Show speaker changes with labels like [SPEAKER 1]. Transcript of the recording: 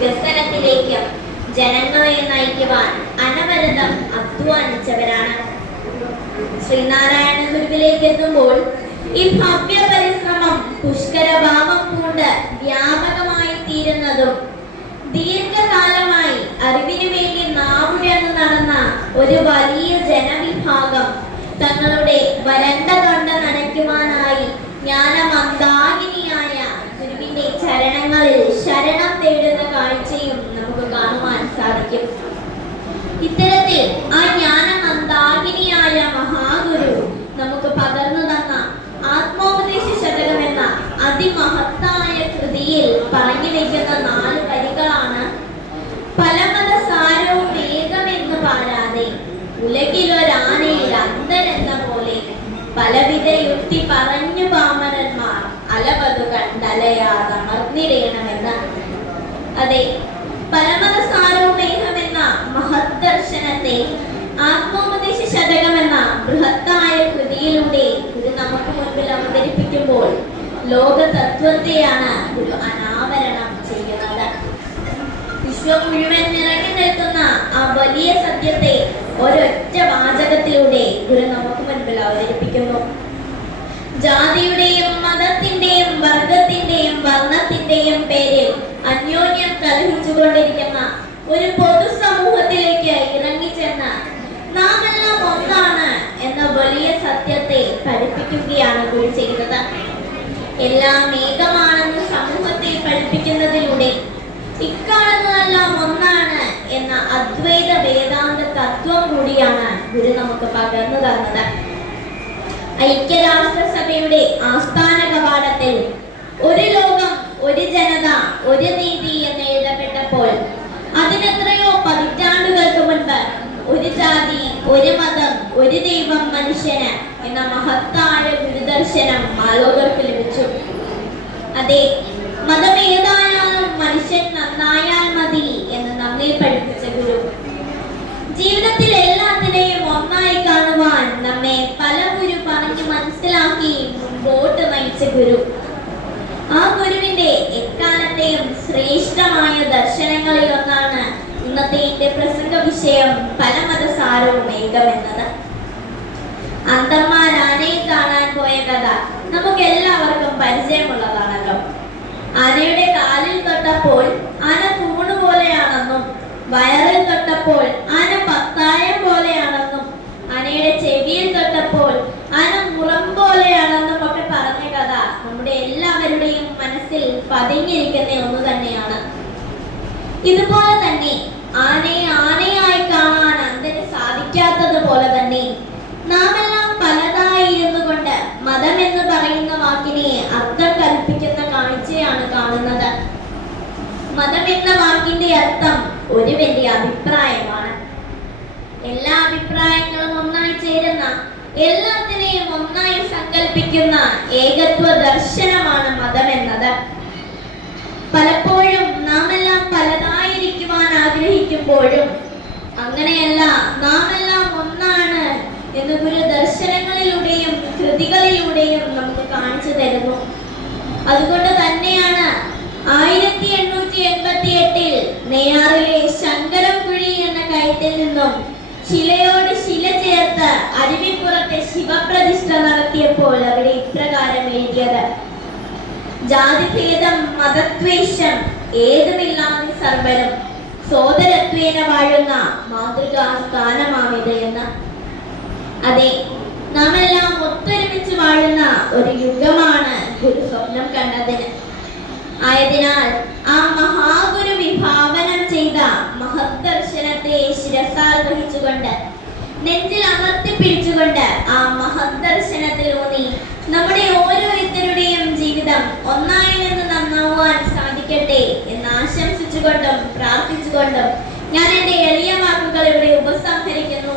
[SPEAKER 1] വികസനത്തിലേക്കും ജനങ്ങളെ നയിക്കുവാൻ അനവരതം അധ്വാനിച്ചവരാണ്. ശ്രീനാരായണ ഗുരുവിലേക്ക് എത്തുമ്പോൾ ഈ ഭവ്യ പരിശ്രമം പുഷ്കരഭാവം കൊണ്ട് വ്യാപകമായി തീരുന്നതും ദീർഘകാലമായി അറിവിനു വേണ്ടി നാവുഴന്ന് നടന്ന ഒരു വലിയ ജനവിഭാഗം തങ്ങളുടെ വരണ്ട തൊണ്ട നനയ്ക്കുവാനായി ജ്ഞാനമന്ദാകിനിയായ ഗുരുവിന്റെ ചരണങ്ങളിൽ ശരണം കാണുവാൻ സാധിക്കും ഇത്തരത്തിൽ ആ ജ്ഞാനമന്ദാകിനിയായ മഹാഗുരു നമുക്ക് പകർന്നു തന്ന ആത്മോപദേശ ശതകം എന്ന അതിമഹത്തായ കൃതിയിൽ പറഞ്ഞു വയ്ക്കുന്ന നാല് വരികളാണ് പലമത സാരവും വേഗമെന്ന് പാരാതെ ഉലകിലൊരാനയിൽ അന്തരെന്ന പോലെ പലവിധ യുക്തി പറഞ്ഞു പാമരന്മാർ അലവതു കണ്ടലയാതമർന്നിടേണമെന്ന് അതെ പരമത സാരോമേഹമെന്ന മഹത് ദർശനത്തെ ആത്മോപദേശ ശതകം എന്ന ബൃഹത്തായ കൃതിയിലൂടെ ഗുരു നമുക്ക് മുൻപിൽ അവതരിപ്പിക്കുമ്പോൾ ലോക തത്വത്തെയാണ് ഒരു അനാവരണം ചെയ്യുന്നത്. വിശ്വം മുഴുവൻ നിറഞ്ഞു നിൽക്കുന്ന ആ വലിയ സത്യത്തെ ഒരൊറ്റ വാചകത്തിലൂടെ ഗുരു നമുക്ക് മുൻപിൽ അവതരിപ്പിക്കുന്നു. ജാതിയുടെയും മതത്തിന്റെയും വർഗത്തിന്റെയും വർണത്തിന്റെയും പേരിൽ അന്യോന്യം കലഹിച്ചുകൊണ്ടിരിക്കുന്ന ഒരു പൊതുസമൂഹത്തിലേക്ക് ഇറങ്ങിച്ചെന്ന് നാം എല്ലാം ഒന്നാണ് എന്ന വലിയ സത്യത്തെ പഠിപ്പിക്കുകയാണ് ഗുരു ചെയ്തത് എല്ലാം ഏകമാണെന്ന് സമൂഹത്തെ പഠിപ്പിക്കുന്നതിലൂടെ ഇക്കാണുന്നതെല്ലാം ഒന്നാണ് എന്ന അദ്വൈത വേദാന്ത തത്വം കൂടിയാണ് ഗുരു നമുക്ക് പകർന്നു തന്നത്. ഐക്യരാഷ്ട്രസഭയുടെ ആസ്ഥാന കവാടത്തിൽ ഒരു ലോകം ഒരു ജനത ഒരു നീതി എന്ന് എഴുതപ്പെട്ടപ്പോൾ അതിനെത്രയോ പതിറ്റാണ്ടുകൾക്ക് മുൻപ് ഒരു ജാതി ഒരു മതം ഒരു ദൈവം മനുഷ്യന് എന്ന മഹത്തായ ഗുരുദർശനം മാലോകർക്ക് ലഭിച്ചു. അതെ മതം ഏതായാലും മനുഷ്യൻ നന്നായാൽ മതി എന്ന് നമ്മെ പഠിപ്പിച്ച ഗുരു. ജീവിതത്തിൽ എല്ലാത്തിനെയും ഒന്നായി കാണുവാൻ നമ്മെ പല ഗുരു പറഞ്ഞു മനസ്സിലാക്കി മുമ്പോട്ട് നയിച്ച ഗുരു. ആ ഗുരുവിന്റെ എക്കാലത്തെയും ശ്രേഷ്ഠമായ ദർശനങ്ങളിൽ ഒന്നാണ് ഇന്നത്തെ എന്റെ പ്രസംഗ വിഷയം പല മതസാരവും ഏകമെന്നത്. അന്തന്മാർ നമുക്ക് എല്ലാവർക്കും പരിചയമുള്ളതാണല്ലോ. ആനയുടെ കാലിൽ തൊട്ടപ്പോൾ ആന തൂണ് പോലെയാണെന്നും വയറിൽ തൊട്ടപ്പോൾ ആന പത്തായം പോലെയാണെന്നും ആനയുടെ ചെവിയിൽ തൊട്ടപ്പോൾ ആന മുറം പോലെയാണെന്നും ഒക്കെ പറഞ്ഞ കഥ നമ്മുടെ എല്ലാവരുടെയും മനസ്സിൽ പതിഞ്ഞിരിക്കുന്ന ഒന്ന് തന്നെയാണ്. ഇതുപോലെ തന്നെ ആനയെ ആനയായി കാണാൻ അന്തന് സാധിക്കാത്തത് പോലെ തന്നെ നാം എല്ലാം പലതായി ഇരുന്നു കൊണ്ട് മതം എന്ന് പറയുന്ന വാക്കിനെ അർത്ഥം കൽപ്പിക്കുന്ന കാഴ്ചയാണ് കാണുന്നത് മതം എന്ന വാക്കിന്റെ അർത്ഥം ഒരുവന്റെ അഭിപ്രായമാണ്. എല്ലാ അഭിപ്രായങ്ങളും ഒന്നായി ചേരുന്ന എല്ലാത്തിനെയും ഒന്നായി സങ്കല്പിക്കുന്ന ഏകത്വ ദർശനമാണ് മതം എന്നത് പലപ്പോഴും നാം എല്ലാം പലതായിരിക്കുവാൻ ആഗ്രഹിക്കുമ്പോഴും അങ്ങനെയല്ല നാം എല്ലാം ഒന്നാണ് എന്ന് ഗുരു ദർശനങ്ങളിലൂടെയും കൃതികളിലൂടെയും നമുക്ക് കാണിച്ചു തരുന്നു. അതുകൊണ്ട് തന്നെയാണ് എട്ടിൽ നെയ്യാറിലെ ശങ്കരംകുഴി എന്ന കയറ്റിൽ നിന്നും ശിലയോട് ശില ചേർത്ത് അരുവിപ്പുറത്തെ ശിവപ്രതിഷ്ഠ നടത്തിയപ്പോൾ അവിടെ ഇപ്രകാരം എഴുതിയത്. ജാതിഭേദം മതദ്വേഷം ഏതുമില്ലാതെ സർവരും സോദരത്വേന വാഴുന്ന മാതൃകാ സ്ഥാനമാണിത് എന്ന്. അതെ നാം എല്ലാം ഒത്തൊരുമിച്ച് വാഴുന്ന ഒരു യുഗമാണ് ഗുരു സ്വപ്നം കണ്ടതിന്. ആയതിനാൽ ആ വഹിച്ചുകൊണ്ട് നെഞ്ചിൽ അമർത്തി പിടിച്ചുകൊണ്ട് ആ മഹദർശനത്തിൽ ദർശനത്തിൽ ഊന്നി നമ്മുടെ ഓരോരുത്തരുടെയും ജീവിതം ഒന്നായി നിന്ന് നന്നാവാൻ സാധിക്കട്ടെ എന്ന് ആശംസിച്ചുകൊണ്ടും പ്രാർത്ഥിച്ചുകൊണ്ടും ഞാൻ എന്റെ എളിയ വാക്കുകൾ ഇവിടെ ഉപസംഹരിക്കുന്നു.